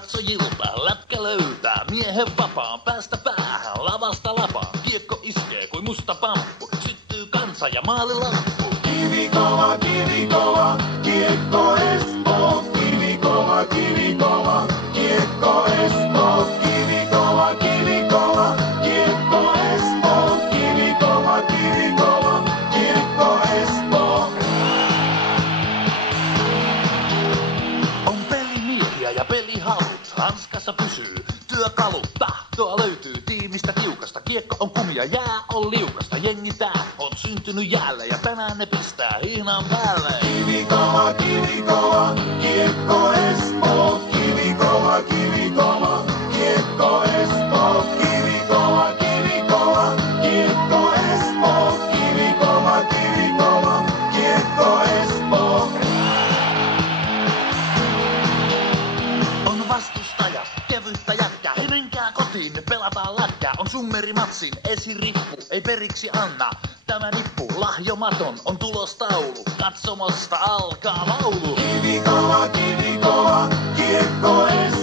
katsojilta. Lätkä löytää miehen vapaan päästä päähän, lavasta lapaan. Kiekko iskee kuin musta pamppu, syttyy kansa ja maalilamppu. Kivikova, kiekko Espoo. Kivikova, kiekko Espoo. Kivikova, kiekko Espoo. Kivikova, kiekko Espoo. On pelimiehiä ja pelihalut, hanskassa pysyy työkalut. Tahtoa löytyy tiivistä tiukasta, kiekko on kumia, jää on liukasta. Jengi tää on syntynyt jäälle ja tänään ne pistää hihnaan päälle. Kivikova, kiekko Espoo. Kivikova, kiekko Espoo. Kivikova, kiekko Espoo. Kivikova, kiekko Espoo. On vastustaja, kevyttä jätkää, ei menkää kotiin, pelataan lätkää. On summerimatsin esirippu, ei periksi anna. Tämä nippu, lahjomaton, on tulostaulu. Katsomosta alkaa laulu. Kivikova, kiekko Espoo.